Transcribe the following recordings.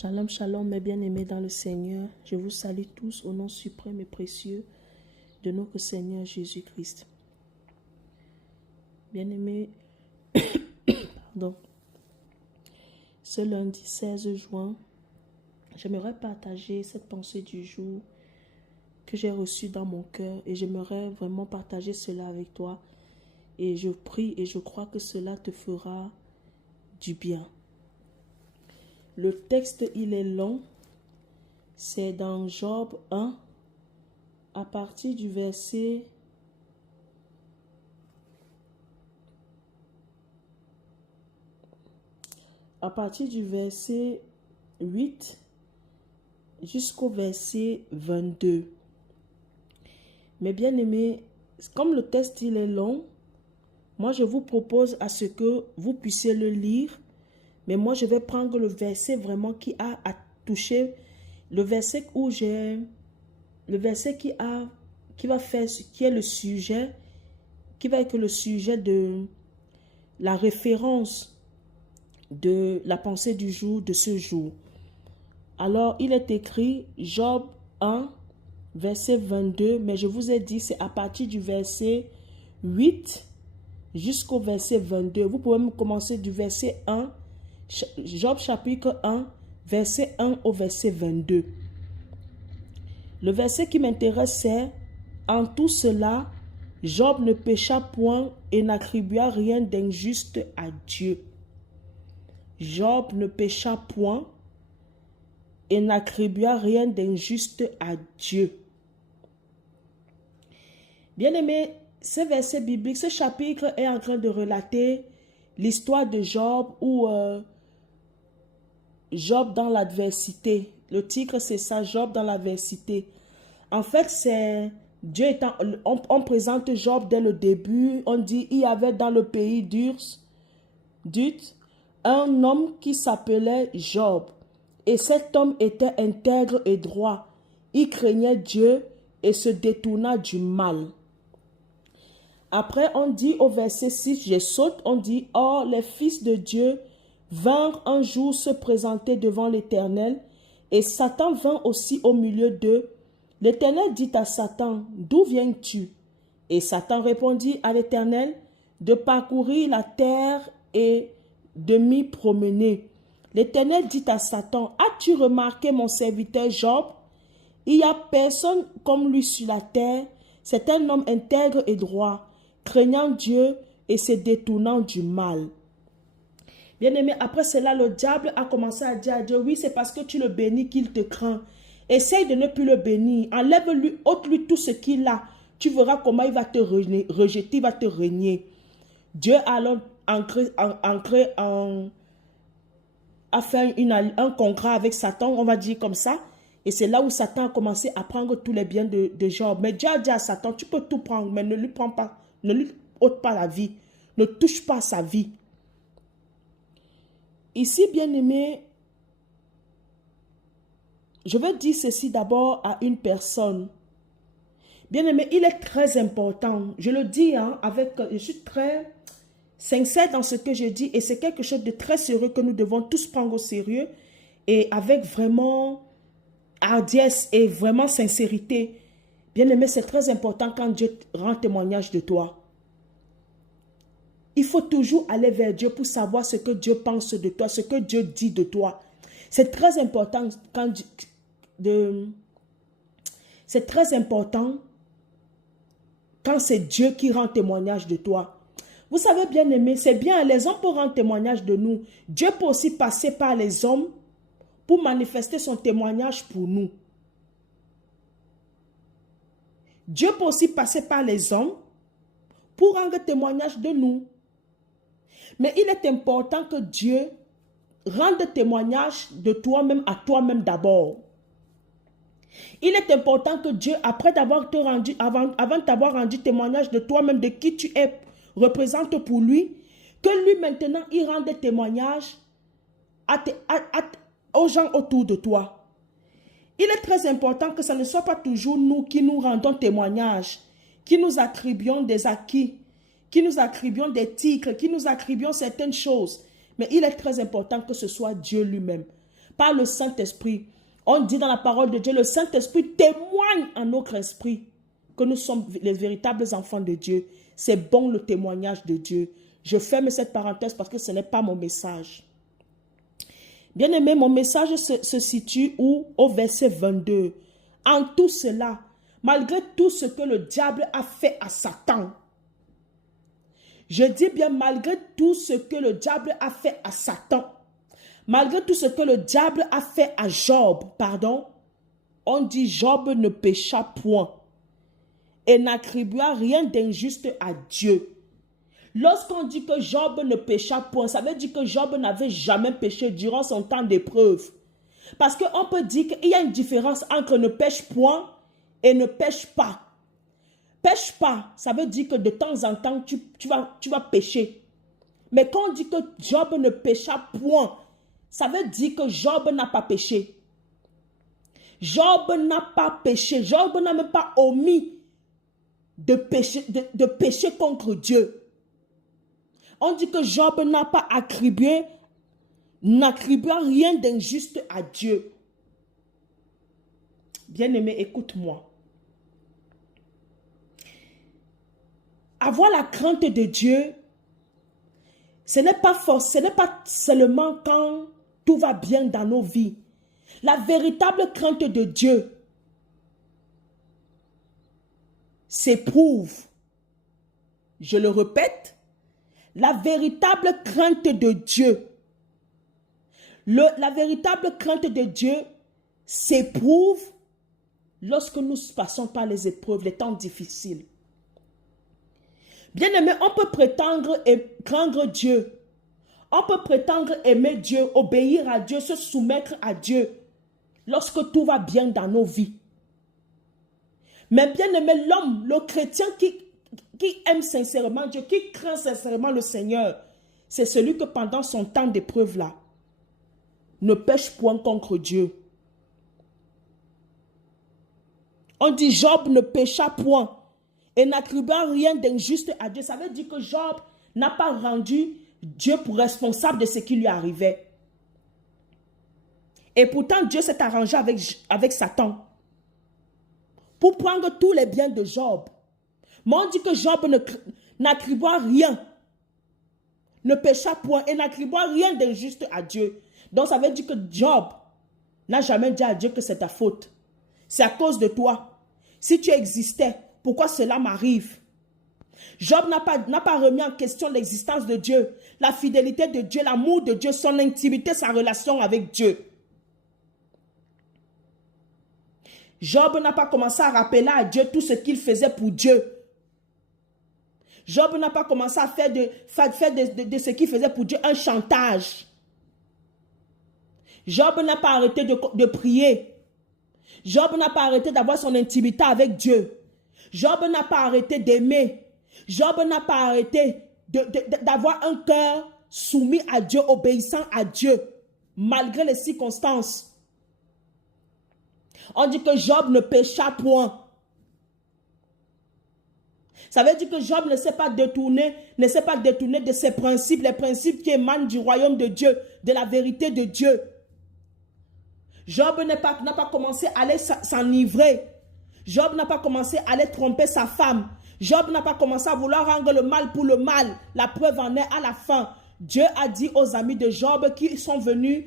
Shalom, shalom, mes bien-aimés dans le Seigneur. Je vous salue tous au nom suprême et précieux de notre Seigneur Jésus-Christ. Bien-aimés, pardon. Ce lundi 16 juin, j'aimerais partager cette pensée du jour que j'ai reçue dans mon cœur et j'aimerais vraiment partager cela avec toi. Et je prie et je crois que cela te fera du bien. Le texte, il est long. C'est dans Job 1, à partir du verset 8 jusqu'au verset 22. Mais bien aimés, comme le texte il est long, moi je vous propose à ce que vous puissiez le lire. Mais moi, je vais prendre le verset vraiment qui a à toucher, le verset qui est le sujet, qui va être le sujet de la référence de la pensée du jour, de ce jour. Alors, il est écrit Job 1, verset 22, mais je vous ai dit, c'est à partir du verset 8 jusqu'au verset 22. Vous pouvez me commencer du verset 1, Job chapitre 1, verset 1 au verset 22. Le verset qui m'intéresse c'est « En tout cela, Job ne pécha point et n'attribua rien d'injuste à Dieu. » Job ne pécha point et n'attribua rien d'injuste à Dieu. Bien-aimés, ce verset biblique, ce chapitre est en train de relater l'histoire de Job où Job dans l'adversité. Le titre, c'est ça, Job dans l'adversité. En fait, c'est Dieu étant... On présente Job dès le début. On dit, il y avait dans le pays d'Uz, un homme qui s'appelait Job. Et cet homme était intègre et droit. Il craignait Dieu et se détourna du mal. Après, on dit au verset 6, je saute, on dit, « Or, les fils de Dieu vinrent un jour se présenter devant l'Éternel, et Satan vint aussi au milieu d'eux. L'Éternel dit à Satan, « D'où viens-tu » Et Satan répondit à l'Éternel, « De parcourir la terre et de m'y promener. » L'Éternel dit à Satan, « As-tu remarqué mon serviteur Job? Il n'y a personne comme lui sur la terre. C'est un homme intègre et droit, craignant Dieu et se détournant du mal. » Bien-aimé, après cela, le diable a commencé à dire à Dieu, « Oui, c'est parce que tu le bénis qu'il te craint. Essaye de ne plus le bénir. Enlève-lui, ôte-lui tout ce qu'il a. Tu verras comment il va te rejeter, il va te régner. » Dieu a alors a fait un contrat avec Satan, on va dire comme ça. Et c'est là où Satan a commencé à prendre tous les biens de Job. Mais Dieu a dit à Satan, tu peux tout prendre, mais ne lui prends pas, ne lui ôte pas la vie. Ne touche pas sa vie. Ici, bien-aimé, je veux dire ceci d'abord à une personne. Bien-aimé, il est très important, je le dis, je suis très sincère dans ce que je dis et c'est quelque chose de très sérieux que nous devons tous prendre au sérieux et avec vraiment hardiesse et vraiment sincérité. Bien-aimé, c'est très important quand Dieu rend témoignage de toi. Il faut toujours aller vers Dieu pour savoir ce que Dieu pense de toi, ce que Dieu dit de toi. C'est très important quand c'est Dieu qui rend témoignage de toi. Vous savez, bien aimé, c'est bien, les hommes peuvent rendre témoignage de nous. Dieu peut aussi passer par les hommes pour manifester son témoignage pour nous. Dieu peut aussi passer par les hommes pour rendre témoignage de nous. Mais il est important que Dieu rende témoignage de toi-même à toi-même d'abord. Il est important que Dieu, après t'avoir rendu, avant t'avoir rendu témoignage de toi-même, de qui tu es, représente pour lui, que lui maintenant, il rende témoignage aux gens autour de toi. Il est très important que ce ne soit pas toujours nous qui nous rendons témoignage, qui nous attribuons des acquis, qui nous attribuons des titres, qui nous attribuons certaines choses. Mais il est très important que ce soit Dieu lui-même. par le Saint-Esprit. On dit dans la parole de Dieu, le Saint-Esprit témoigne en notre esprit que nous sommes les véritables enfants de Dieu. C'est bon le témoignage de Dieu. Je ferme cette parenthèse parce que ce n'est pas mon message. Bien-aimé, mon message se situe où? Au verset 22. En tout cela, malgré tout ce que le diable a fait à Satan, je dis bien malgré tout ce que le diable a fait à Satan, malgré tout ce que le diable a fait à Job, pardon, on dit Job ne pécha point et n'attribua rien d'injuste à Dieu. Lorsqu'on dit que Job ne pécha point, ça veut dire que Job n'avait jamais péché durant son temps d'épreuve. Parce qu'on peut dire qu'il y a une différence entre ne pêche point et ne pêche pas. Pêche pas, ça veut dire que de temps en temps, tu vas pécher. Mais quand on dit que Job ne pécha point, ça veut dire que Job n'a pas péché. Job n'a pas péché. Job n'a même pas omis de pécher contre Dieu. On dit que Job n'a pas attribué rien d'injuste à Dieu. Bien-aimé, écoute-moi. Avoir la crainte de Dieu, ce n'est pas seulement quand tout va bien dans nos vies. La véritable crainte de Dieu s'éprouve. Je le répète, la véritable crainte de Dieu, la véritable crainte de Dieu s'éprouve lorsque nous passons par les épreuves, les temps difficiles. Bien-aimé, on peut prétendre craindre Dieu. On peut prétendre aimer Dieu, obéir à Dieu, se soumettre à Dieu lorsque tout va bien dans nos vies. Mais bien-aimé, l'homme, le chrétien qui aime sincèrement Dieu, qui craint sincèrement le Seigneur, c'est celui que pendant son temps d'épreuve là, ne pêche point contre Dieu. On dit Job ne pécha point et n'attribua rien d'injuste à Dieu. Ça veut dire que Job n'a pas rendu Dieu pour responsable de ce qui lui arrivait. Et pourtant, Dieu s'est arrangé avec Satan pour prendre tous les biens de Job. Mais on dit que Job n'attribua rien, ne pécha point et n'attribua rien d'injuste à Dieu. Donc ça veut dire que Job n'a jamais dit à Dieu que c'est ta faute. C'est à cause de toi. Si tu existais, pourquoi cela m'arrive? Job n'a pas remis en question l'existence de Dieu, la fidélité de Dieu, l'amour de Dieu, son intimité, sa relation avec Dieu. Job n'a pas commencé à rappeler à Dieu tout ce qu'il faisait pour Dieu. Job n'a pas commencé à faire de ce qu'il faisait pour Dieu un chantage. Job n'a pas arrêté de prier. Job n'a pas arrêté d'avoir son intimité avec Dieu. Job n'a pas arrêté d'aimer. Job n'a pas arrêté d'avoir un cœur soumis à Dieu, obéissant à Dieu, malgré les circonstances. On dit que Job ne pécha point. Ça veut dire que Job ne s'est pas détourné de ses principes, les principes qui émanent du royaume de Dieu, de la vérité de Dieu. Job n'a pas commencé à aller s'enivrer. Job n'a pas commencé à aller tromper sa femme. Job n'a pas commencé à vouloir rendre le mal pour le mal. La preuve en est à la fin. Dieu a dit aux amis de Job qui sont venus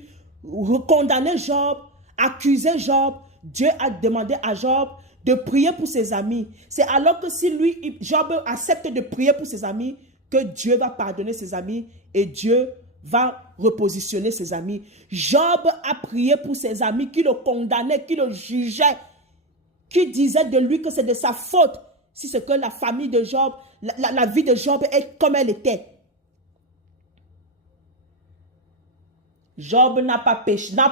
condamner Job, accuser Job. Dieu a demandé à Job de prier pour ses amis. C'est alors que si Job accepte de prier pour ses amis, que Dieu va pardonner ses amis et Dieu va repositionner ses amis. Job a prié pour ses amis qui le condamnaient, qui le jugeaient, qui disaient de lui que c'est de sa faute si c'est que la famille de Job, la vie de Job est comme elle était. Job n'a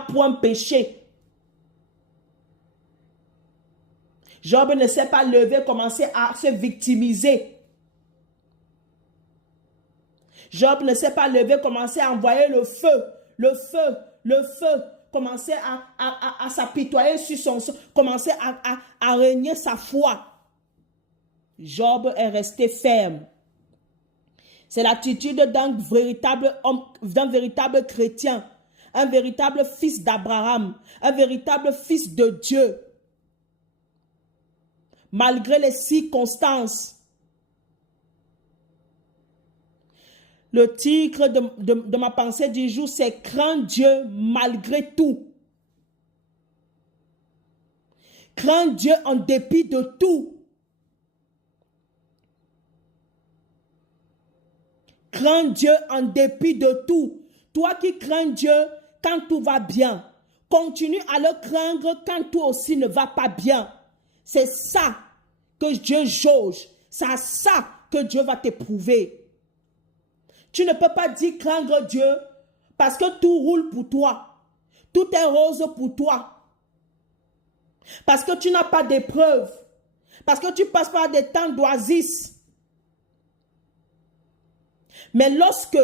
point péché. Job ne s'est pas levé, commencé à se victimiser. Job ne s'est pas levé, commencé à envoyer le feu, commencer à s'apitoyer sur son sang, commencer à régner sa foi. Job est resté ferme. C'est l'attitude d'un véritable homme, d'un véritable chrétien. un véritable fils d'Abraham, un véritable fils de Dieu. Malgré les circonstances. Le titre de ma pensée du jour, c'est « Crains Dieu malgré tout ». Crains Dieu en dépit de tout. Crains Dieu en dépit de tout. Toi qui crains Dieu quand tout va bien, continue à le craindre quand tout aussi ne va pas bien. C'est ça que Dieu jauge. C'est à ça que Dieu va t'éprouver. Tu ne peux pas dire craindre Dieu parce que tout roule pour toi. Tout est rose pour toi. Parce que tu n'as pas d'épreuve. Parce que tu passes par des temps d'oasis. Mais lorsque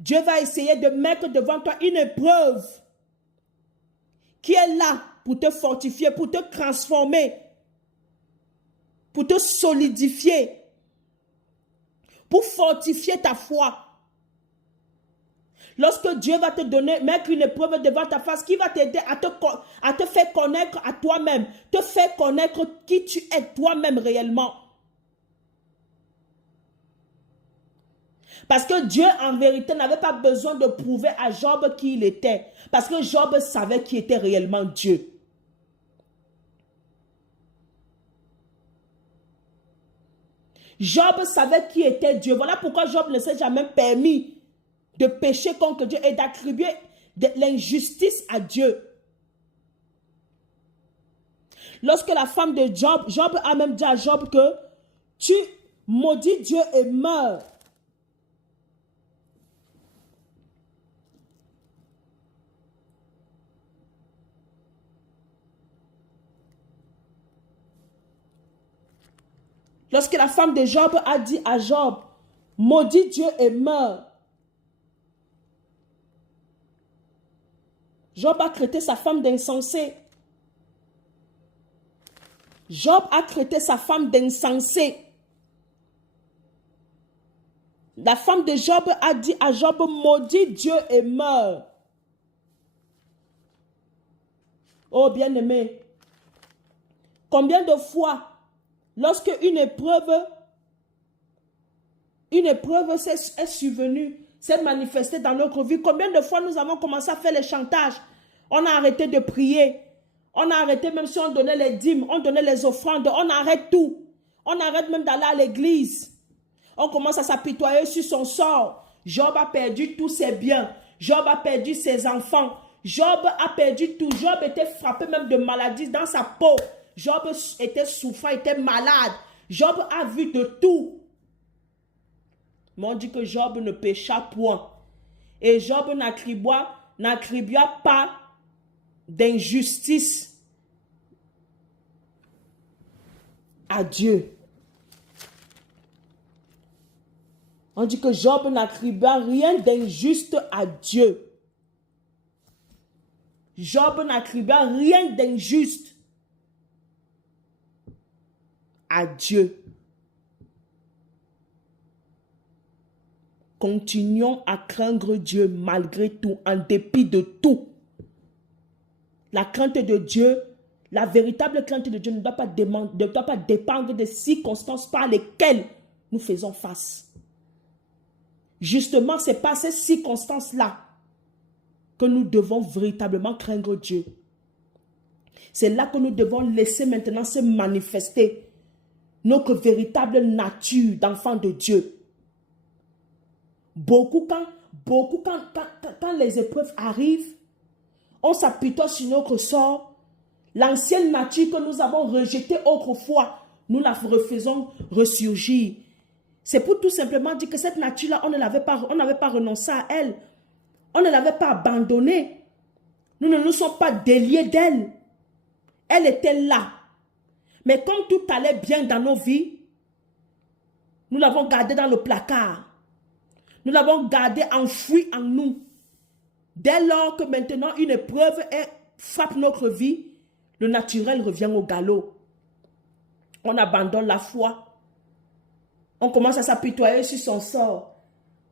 Dieu va essayer de mettre devant toi une épreuve qui est là pour te fortifier, pour te transformer, pour te solidifier, pour fortifier ta foi. Lorsque Dieu va te donner, mettre une épreuve devant ta face, qui va t'aider à te faire connaître à toi-même, te faire connaître qui tu es toi-même réellement. Parce que Dieu, en vérité, n'avait pas besoin de prouver à Job qui il était. Parce que Job savait qui était réellement Dieu. Job savait qui était Dieu. Voilà pourquoi Job ne s'est jamais permis de pécher contre Dieu et d'attribuer de l'injustice à Dieu. Lorsque la femme de Job, Job a même dit à Job que tu maudis Dieu et meurs. Lorsque la femme de Job a dit à Job, maudis Dieu et meurs. Job a traité sa femme d'insensée. Job a traité sa femme d'insensée. La femme de Job a dit à Job, maudis Dieu et meurs. Oh bien-aimé, combien de fois, lorsque une épreuve est survenue, s'est manifestée dans notre vie, combien de fois nous avons commencé à faire les chantages? On a arrêté de prier. On a arrêté même si on donnait les dîmes, on donnait les offrandes, on arrête tout. On arrête même d'aller à l'église. On commence à s'apitoyer sur son sort. Job a perdu tous ses biens. Job a perdu ses enfants. Job a perdu tout. Job était frappé même de maladie dans sa peau. Job était souffrant, était malade. Job a vu de tout. Mais on dit que Job ne pécha point. Et Job n'attribua pas d'injustice à Dieu. On dit que Job n'attribua rien d'injuste à Dieu. Job n'attribua rien d'injuste à Dieu. Continuons à craindre Dieu malgré tout, en dépit de tout. La crainte de Dieu, la véritable crainte de Dieu ne doit pas dépendre des circonstances par lesquelles nous faisons face. Justement, c'est par ces circonstances-là que nous devons véritablement craindre Dieu. C'est là que nous devons laisser maintenant se manifester notre véritable nature d'enfant de Dieu. Beaucoup, quand les épreuves arrivent, on s'apitoie sur notre sort. L'ancienne nature que nous avons rejetée autrefois, nous la refaisons ressurgir. C'est pour tout simplement dire que cette nature-là, on n'avait pas renoncé à elle. On ne l'avait pas abandonnée. Nous ne nous sommes pas déliés d'elle. Elle était là. Mais quand tout allait bien dans nos vies, nous l'avons gardée dans le placard. Nous l'avons gardée enfouie en nous. Dès lors que maintenant une épreuve frappe notre vie, le naturel revient au galop. On abandonne la foi. On commence à s'apitoyer sur son sort.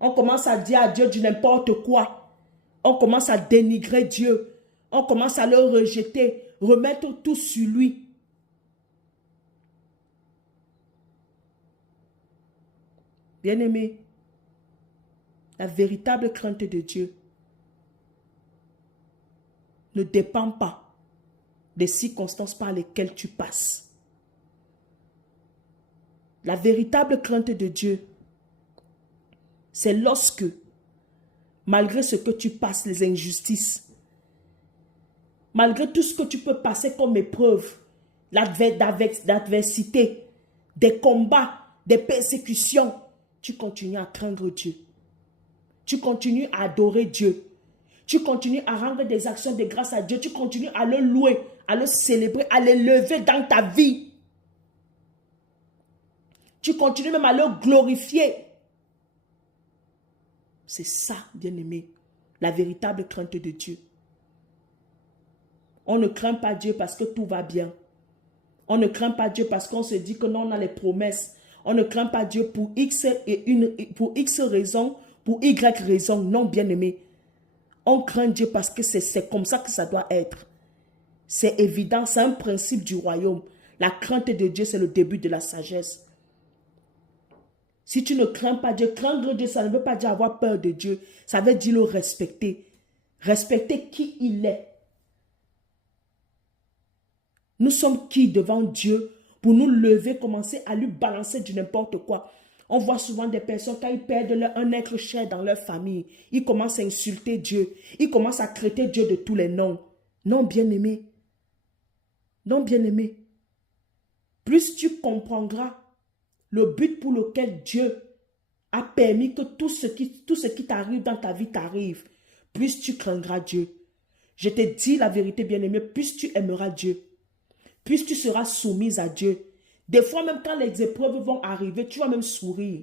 On commence à dire à Dieu du n'importe quoi. On commence à dénigrer Dieu. On commence à le rejeter, remettre tout sur lui. Bien-aimé, la véritable crainte de Dieu ne dépend pas des circonstances par lesquelles tu passes. La véritable crainte de Dieu, c'est lorsque, malgré ce que tu passes, les injustices, malgré tout ce que tu peux passer comme épreuve, l'adversité, des combats, des persécutions, tu continues à craindre Dieu. Tu continues à adorer Dieu. Tu continues à rendre des actions de grâce à Dieu. Tu continues à le louer, à le célébrer, à l'élever dans ta vie. Tu continues même à le glorifier. C'est ça, bien-aimé, la véritable crainte de Dieu. On ne craint pas Dieu parce que tout va bien. On ne craint pas Dieu parce qu'on se dit que non, on a les promesses. On ne craint pas Dieu pour X raisons, pour Y raison. Non, bien-aimé. On craint Dieu parce que c'est comme ça que ça doit être. C'est évident, c'est un principe du royaume. La crainte de Dieu, c'est le début de la sagesse. Si tu ne crains pas Dieu, craindre Dieu, ça ne veut pas dire avoir peur de Dieu. Ça veut dire le respecter. Respecter qui il est. Nous sommes qui devant Dieu pour nous lever, commencer à lui balancer du n'importe quoi. On voit souvent des personnes, quand ils perdent un être cher dans leur famille, ils commencent à insulter Dieu. Ils commencent à traiter Dieu de tous les noms. Non, bien-aimé. Non, bien-aimé. Plus tu comprendras le but pour lequel Dieu a permis que tout ce qui t'arrive dans ta vie t'arrive, plus tu craindras Dieu. Je te dis la vérité, bien-aimé, plus tu aimeras Dieu. Plus tu seras soumise à Dieu. Des fois, même quand les épreuves vont arriver, tu vas même sourire.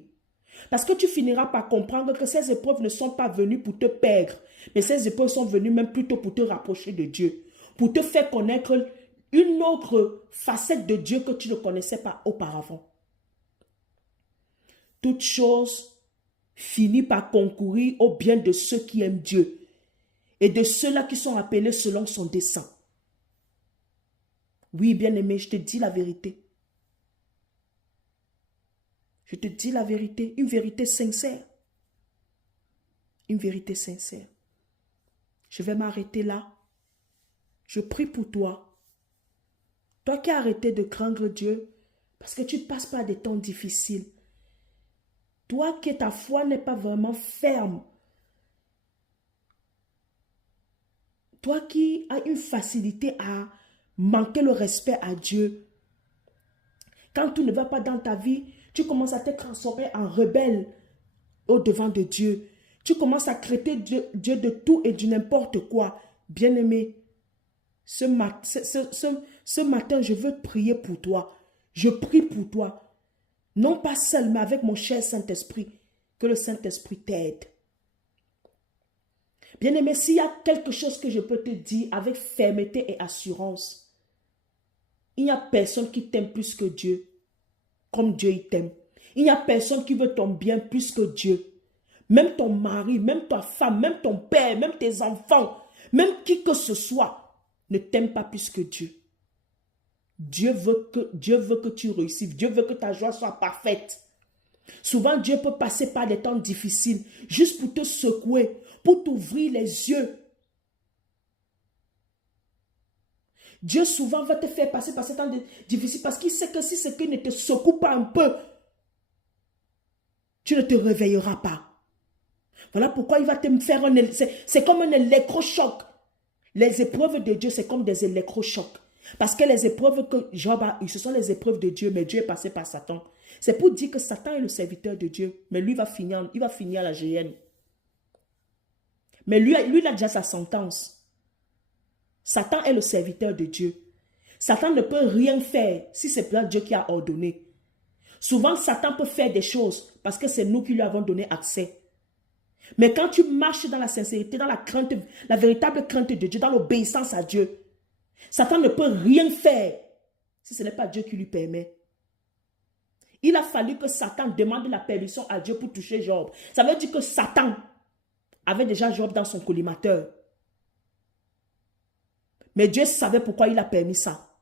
Parce que tu finiras par comprendre que ces épreuves ne sont pas venues pour te perdre. Mais ces épreuves sont venues même plutôt pour te rapprocher de Dieu. Pour te faire connaître une autre facette de Dieu que tu ne connaissais pas auparavant. Toute chose finit par concourir au bien de ceux qui aiment Dieu et de ceux-là qui sont appelés selon son dessein. Oui, bien-aimé, je te dis la vérité. Je te dis la vérité, une vérité sincère. Une vérité sincère. Je vais m'arrêter là. Je prie pour toi. Toi qui as arrêté de craindre Dieu parce que tu ne passes pas des temps difficiles. Toi qui ta foi n'est pas vraiment ferme. Toi qui as une facilité à manquer le respect à Dieu. Quand tout ne va pas dans ta vie, tu commences à te transformer en rebelle au-devant de Dieu. Tu commences à traiter Dieu de tout et du n'importe quoi. Bien-aimé, ce matin, je veux prier pour toi. Je prie pour toi. Non pas seul, mais avec mon cher Saint-Esprit. Que le Saint-Esprit t'aide. Bien-aimé, s'il y a quelque chose que je peux te dire avec fermeté et assurance, il n'y a personne qui t'aime plus que Dieu, comme Dieu il t'aime. Il n'y a personne qui veut ton bien plus que Dieu. Même ton mari, même ta femme, même ton père, même tes enfants, même qui que ce soit, ne t'aime pas plus que Dieu. Dieu veut que tu réussisses. Dieu veut que ta joie soit parfaite. Souvent, Dieu peut passer par des temps difficiles, juste pour te secouer, pour t'ouvrir les yeux. Dieu souvent va te faire passer par ces temps difficiles parce qu'il sait que si ce qui ne te secoue pas un peu, tu ne te réveilleras pas. Voilà pourquoi il va te faire c'est comme un électrochoc. Les épreuves de Dieu, c'est comme des électrochocs. Parce que les épreuves que Job a eues, ce sont les épreuves de Dieu, mais Dieu est passé par Satan. C'est pour dire que Satan est le serviteur de Dieu, mais lui il va finir à la géhenne. Mais lui, il a déjà sa sentence. Satan est le serviteur de Dieu. Satan ne peut rien faire si ce n'est pas Dieu qui a ordonné. Souvent, Satan peut faire des choses parce que c'est nous qui lui avons donné accès. Mais quand tu marches dans la sincérité, dans la crainte, la véritable crainte de Dieu, dans l'obéissance à Dieu, Satan ne peut rien faire si ce n'est pas Dieu qui lui permet. Il a fallu que Satan demande la permission à Dieu pour toucher Job. Ça veut dire que Satan avait déjà Job dans son collimateur. Mais Dieu savait pourquoi il a permis ça.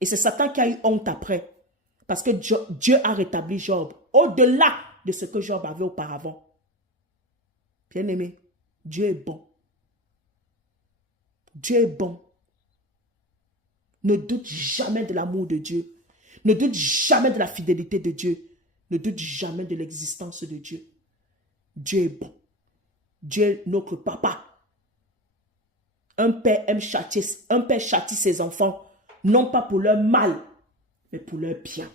Et c'est Satan qui a eu honte après. Parce que Dieu a rétabli Job au-delà de ce que Job avait auparavant. Bien-aimé, Dieu est bon. Dieu est bon. Ne doute jamais de l'amour de Dieu. Ne doute jamais de la fidélité de Dieu. Ne doute jamais de l'existence de Dieu. Dieu est bon. Dieu est notre papa. Un père châtie ses enfants, non pas pour leur mal, mais pour leur bien.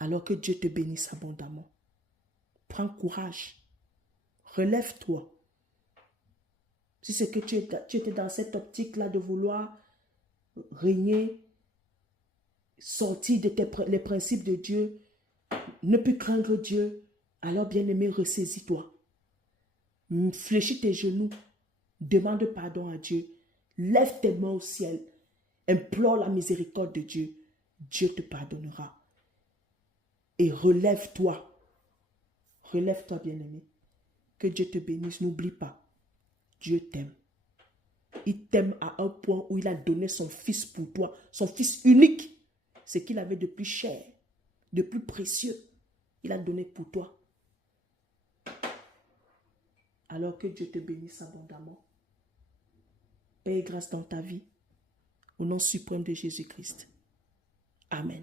Alors que Dieu te bénisse abondamment. Prends courage. Relève-toi. Si c'est que tu étais dans cette optique-là de vouloir régner, sortir de les principes de Dieu, ne plus craindre Dieu, alors bien-aimé, ressaisis-toi. Fléchis tes genoux, demande pardon à Dieu, lève tes mains au ciel, implore la miséricorde de Dieu. Dieu te pardonnera. Et relève-toi. Relève-toi, bien-aimé. Que Dieu te bénisse. N'oublie pas, Dieu t'aime. Il t'aime à un point où il a donné son fils pour toi, son fils unique. Ce qu'il avait de plus cher, de plus précieux, il a donné pour toi. Alors que Dieu te bénisse abondamment. Paix et grâce dans ta vie. Au nom suprême de Jésus-Christ. Amen.